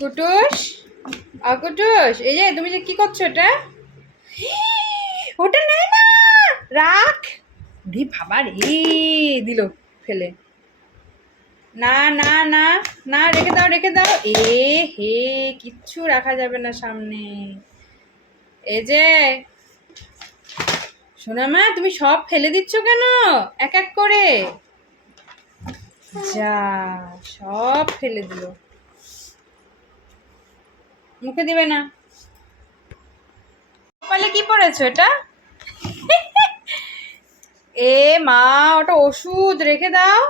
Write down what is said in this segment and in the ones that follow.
কুটুস কুটুস, এই যে তুমি যে কি করছো এটা? ওটা নেয় না, রাখ। রে বাবা রে, দিল ফেলে। না না না না, রেখে দাও রেখে দাও। হে, কিচ্ছু রাখা যাবে না সামনে। এই যে সোনা মা, তুমি সব ফেলে দিচ্ছ কেন এক এক করে? যা, সব ফেলে দিল। মুখে দিবে না। কপালে কি পড়েছো এটা? এ মা, ওটা ওষুধ, রেখে দাও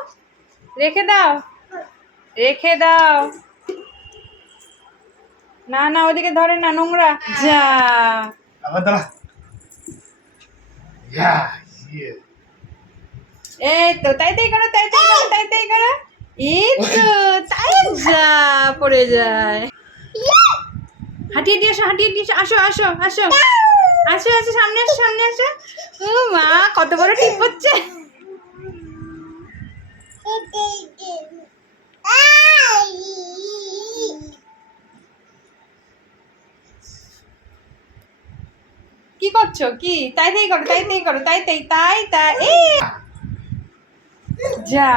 রেখে দাও রেখে দাও। না না, ওদিকে ধরে না, নোংরা। যা, আবার দাঁড়া। ইয়ে। এই তো, তাই তাই করো, তাই তাই করো, তাই তাই করো। এই তো, তাই। যা, পড়ে যায়। হাঁটিয়ে দিয়ে আসো, হাঁটিয়ে দিয়ে আসো, আসো আসো আসো আসো, সামনে আসো, সামনে আসো। ও মা, কত বড় টিপ হচ্ছে। কি করছো কি? তাই তাই করো, তাই তাই করো, তাই তাই তাই তাই। যা,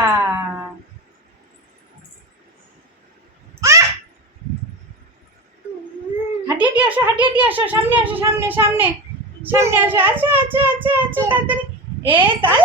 হাঁটিয়ে দিয়ে আসো, হাঁটিয়ে দিয়ে আসো, সামনে আসো, সামনে সামনে সামনে আসো, আচ্ছা আচ্ছা আচ্ছা আচ্ছা, তাড়াতাড়ি। এ তাই,